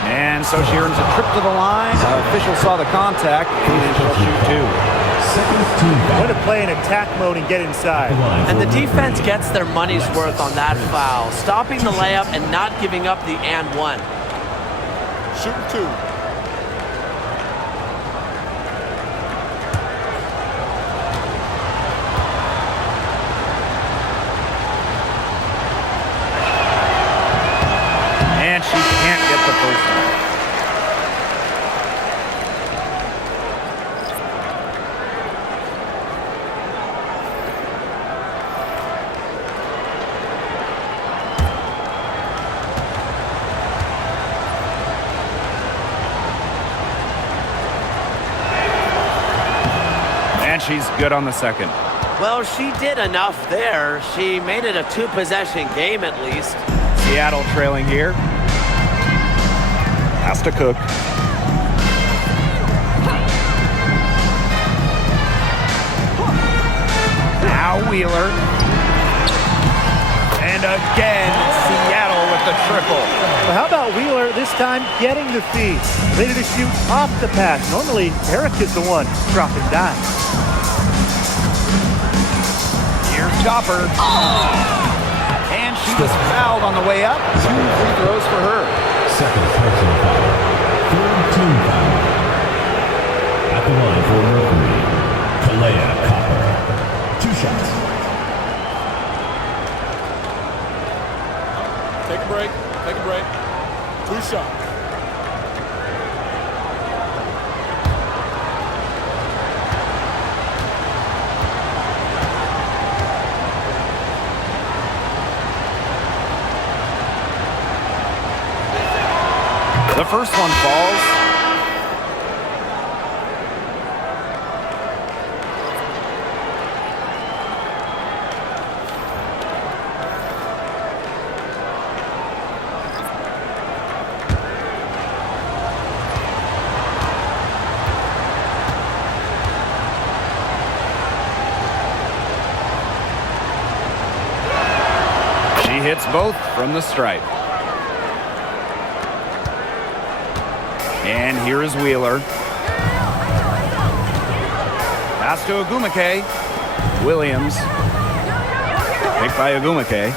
And so she earns a trip to the line. Official saw the contact, and she'll shoot 2. Way to play in attack mode and get inside. And the defense gets their money's worth on that foul, stopping the layup and not giving up the and one. Shoot 2. And she can't get the first one. And she's good on the second. Well, she did enough there. She made it a 2-possession game at least. Seattle trailing here. Pass to Cook. Now Wheeler. And again, Seattle with the triple. Well, how about Wheeler this time getting the feed? Ready to shoot off the pass. Normally, Eric is the one dropping dimes. Here's Chopper. And she was fouled on the way up. 2 free throws for her. Second personal foul. Third team foul. At the line for Mercury, Kalea Copper. 2 shots. Take a break. Take a break. 2 shots. The first one falls. She hits both from the stripe. And here is Wheeler. Pass to Ogumake. Williams. Picked by Ogumake.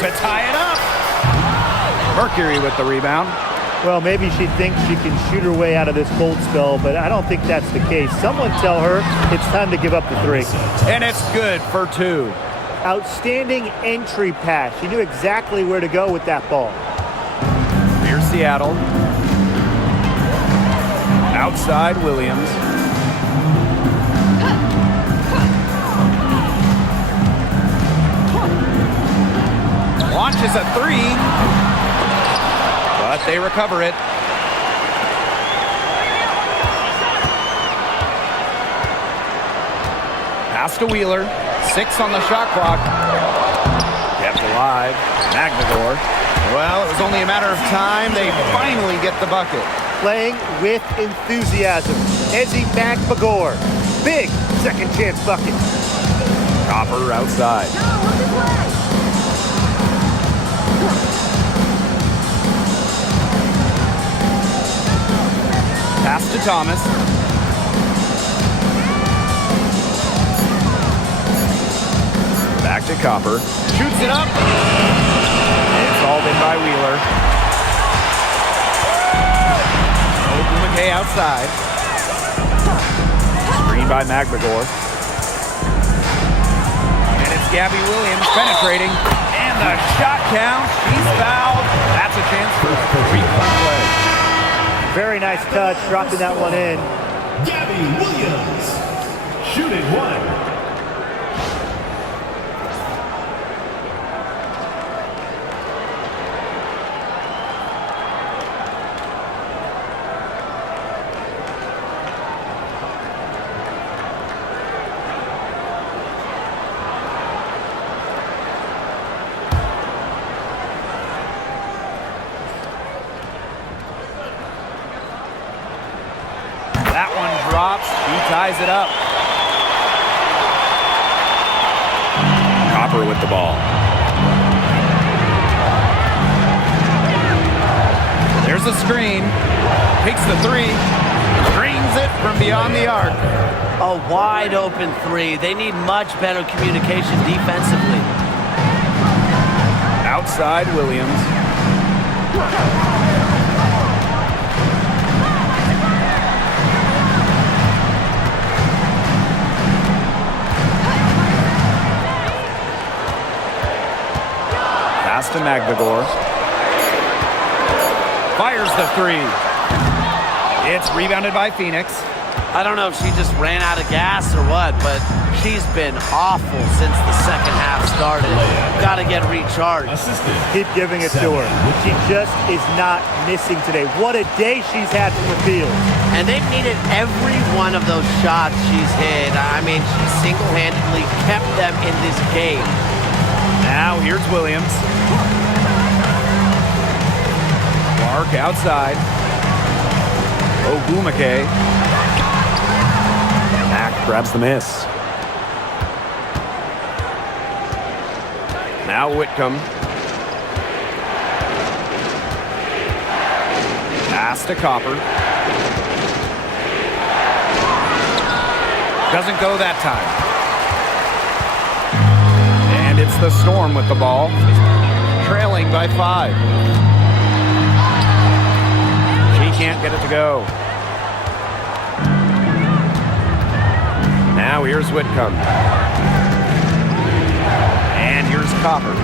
To tie it up. Mercury with the rebound. Well, maybe she thinks she can shoot her way out of this cold spell, but I don't think that's the case. Someone tell her it's time to give up the 3. And it's good for 2. Outstanding entry pass. She knew exactly where to go with that ball. Here's Seattle. Outside Williams. Launches a 3. But they recover it. Pass to Wheeler. 6 on the shot clock. Kept alive. Magnagor. Well, it was only a matter of time. They finally get the bucket. Playing with enthusiasm. Ezzy Magbagor. Big second chance bucket. Copper outside. Pass to Thomas. Back to Copper. Shoots it up. It's all in by Wheeler. Ogumake outside. Screen by Magbagor. And it's Gabby Williams penetrating. And the shot count. She's fouled. That's a chance for a 3-point play. Very nice touch, dropping that one in. Gabby Williams, shooting 1. That one drops. He ties it up. Copper with the ball. There's a screen. Takes the 3. Screens it from beyond the arc. A wide open 3. They need much better communication defensively. Outside Williams. Pass to Magbagor. Fires the 3. It's rebounded by Phoenix. I don't know if she just ran out of gas or what, but she's been awful since the second half started. Got to get recharged. Assistant. Keep giving it to her. She just is not missing today. What a day she's had from the field. And they've needed every one of those shots she's hit. I mean, she single-handedly kept them in this game. Now here's Williams. Clark outside. Ogumake. Mack grabs the miss. Now Whitcomb. Pass to Copper. Doesn't go that time. And it's the Storm with the ball. Trailing by 5. She can't get it to go. Now here's Whitcomb. And here's Copper.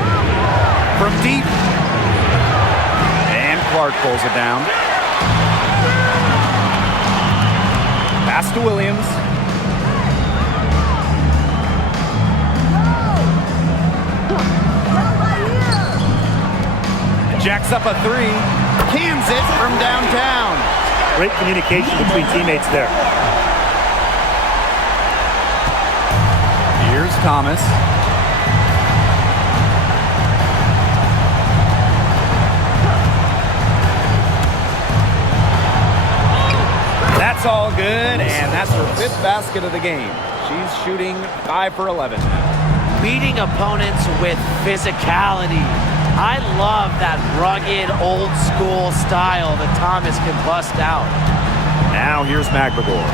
From deep, Clark pulls it down. Pass to Williams. Jacks up a three. Cans it from downtown. Great communication between teammates there. Here's Thomas. That's all good, and that's her 5th basket of the game. She's shooting 5 for 11. Beating opponents with physicality. I love that rugged, old-school style that Thomas can bust out. Now here's McBagor.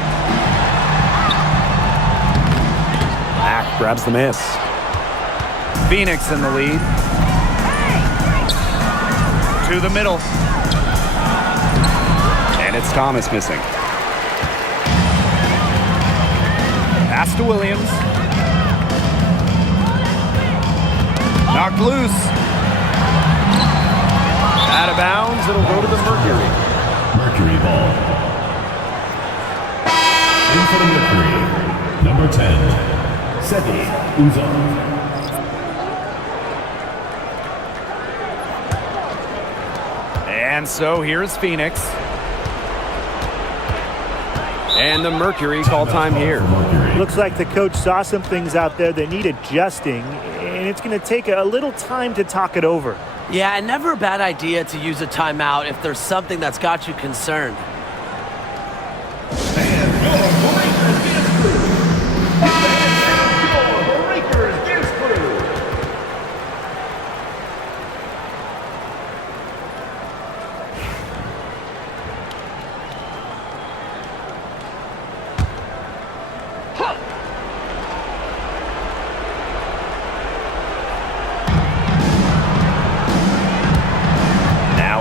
Mack grabs the miss. Phoenix in the lead. To the middle. And it's Thomas missing. Pass to Williams. Knocked loose. Out of bounds, it'll go to the Mercury. Mercury ball. In for the Mercury, number 10, Seti Uzan. And so here's Phoenix. And the Mercury call time here. Looks like the coach saw some things out there that need adjusting, and it's going to take a little time to talk it over. Yeah, and never a bad idea to use a timeout if there's something that's got you concerned.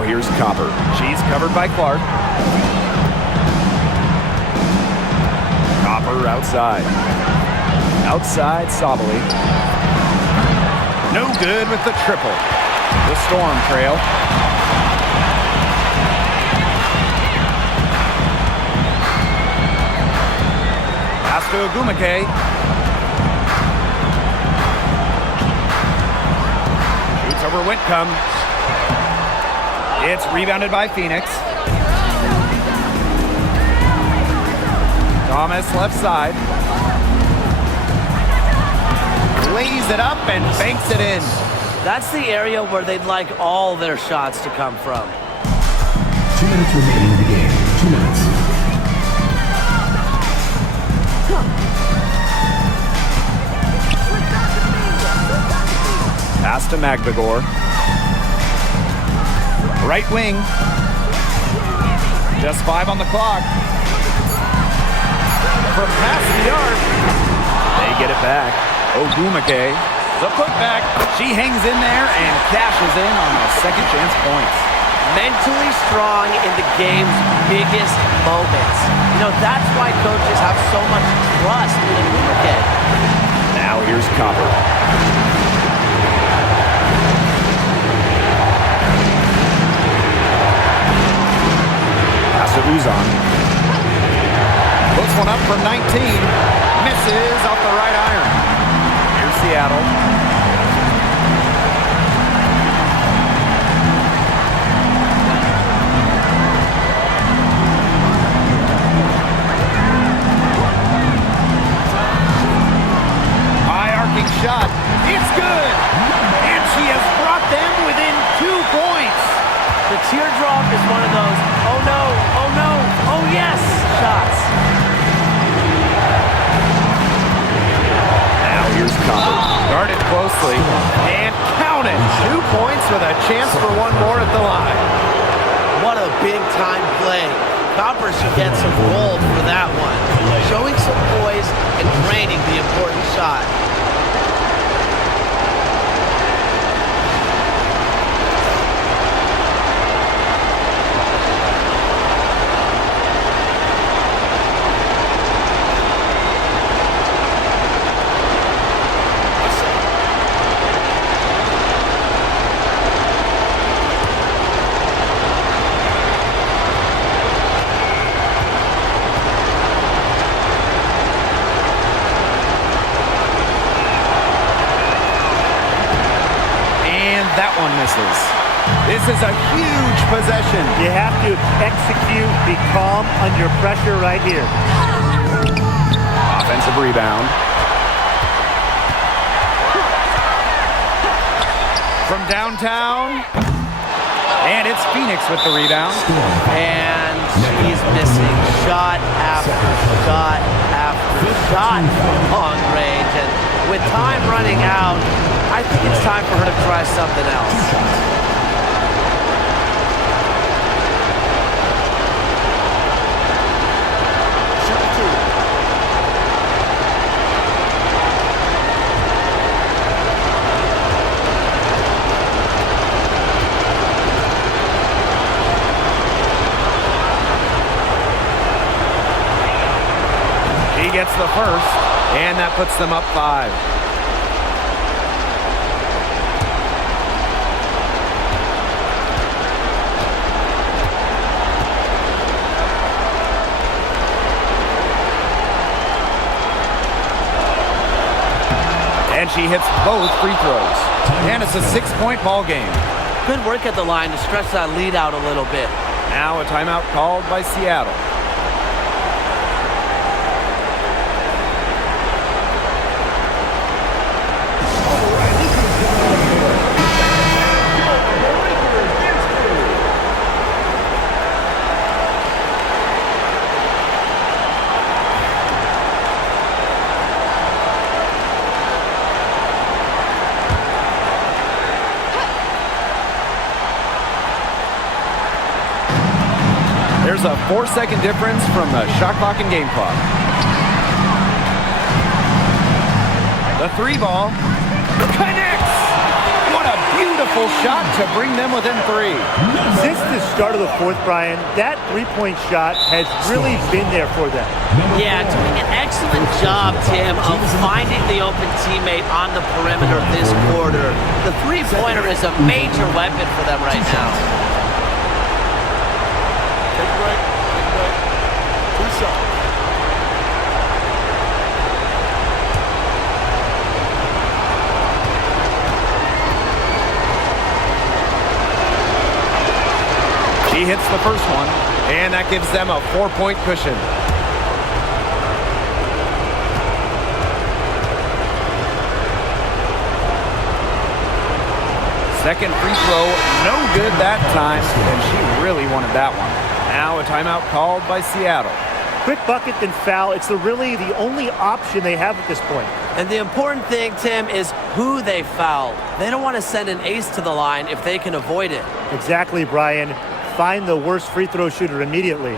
Here's Copper. She's covered by Clark. Copper outside. Outside Sabali. No good with the triple. The Storm trail. Pass to Agumake. Shoots over Whitcomb. It's rebounded by Phoenix. Thomas left side. Lays it up and banks it in. That's the area where they'd like all their shots to come from. 2 minutes remaining in the game. 2 minutes. Pass to McBagor. Right wing. Just 5 on the clock. From past the arc. They get it back. Ogumake. The putback. She hangs in there and cashes in on the second chance points. Mentally strong in the game's biggest moments. You know, that's why coaches have so much trust in Ogumake. Now here's Copper. To Uzan. Puts one up from 19. Misses off the right iron. Here's Seattle. High arcing shot. It's good. And she has brought them within 2 points. The teardrop is one of those, oh no, oh no, oh yes, shots. Now here's Copper. Guard it closely and count it. 2 points with a chance for one more at the line. What a big time play. Copper should get some gold for that one. Showing some poise and draining the important shot. that one misses. This is a huge possession. You have to execute, be calm under pressure right here. Offensive rebound. From downtown. And it's Phoenix with the rebound. And she's missing shot after shot after shot from long range. And with time running out, I think it's time for her to try something else. Gets the first, and that puts them up 5. And she hits both free throws. And it's a 6-point ball game. Good work at the line to stretch that lead out a little bit. Now a timeout called by Seattle. There's a 4-second difference from the shot clock and game clock. The 3 ball connects. What a beautiful shot to bring them within 3. Since the start of the fourth, Brian, that three-point shot has really been there for them. Yeah, doing an excellent job, Tim, of finding the open teammate on the perimeter this quarter. The three-pointer is a major weapon for them right now. Take a break. Take a break. 2 shots. She hits the first one, and that gives them a 4-point cushion. Second free throw, no good that time, and she really wanted that one. Now a timeout called by Seattle. Quick bucket, then foul. It's really the only option they have at this point. And the important thing, Tim, is who they foul. They don't want to send an ace to the line if they can avoid it. Exactly, Brian. Find the worst free throw shooter immediately.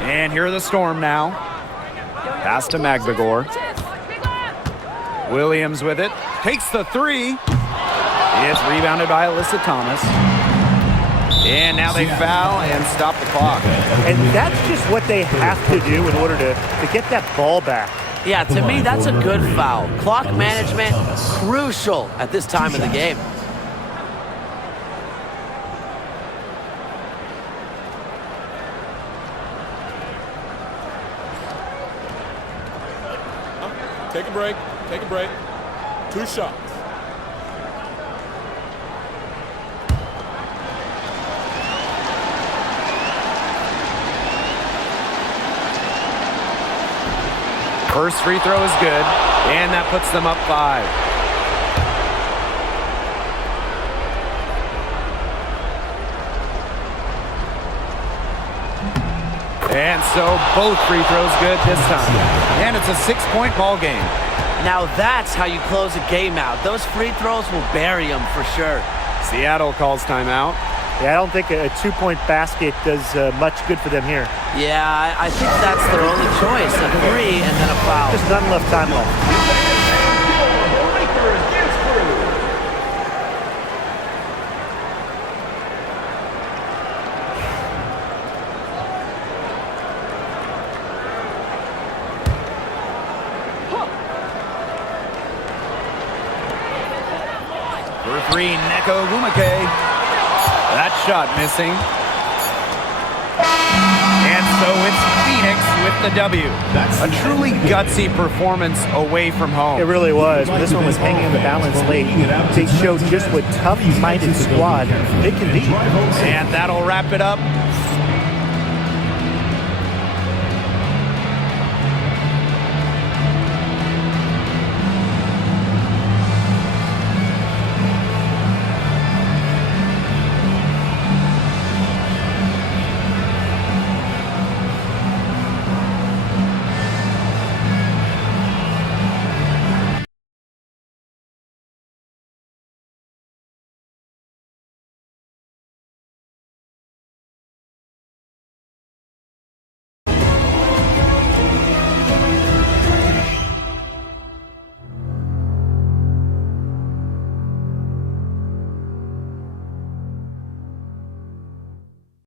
And here are the Storm now. Pass to Magbagor. Williams with it. Takes the 3. It's rebounded by Alyssa Thomas. And now they foul and stop the clock. And that's just what they have to do in order to get that ball back. Yeah, to me, that's a good foul. Clock management, crucial at this time of the game. Take a break. Take a break. 2 shots. First free throw is good, and that puts them up 5. And so both free throws good this time. And it's a 6-point ball game. Now that's how you close a game out. Those free throws will bury them for sure. Seattle calls timeout. Yeah, I don't think a 2-point basket does much good for them here. Yeah, I think that's their only choice, a 3 and then a foul. Just not enough time left. three, Neko Gumake. That shot missing. And so it's Phoenix with the W. A truly gutsy performance away from home. It really was. When this one was hanging in the balance late, they showed just what tough-minded squad they can be. And that'll wrap it up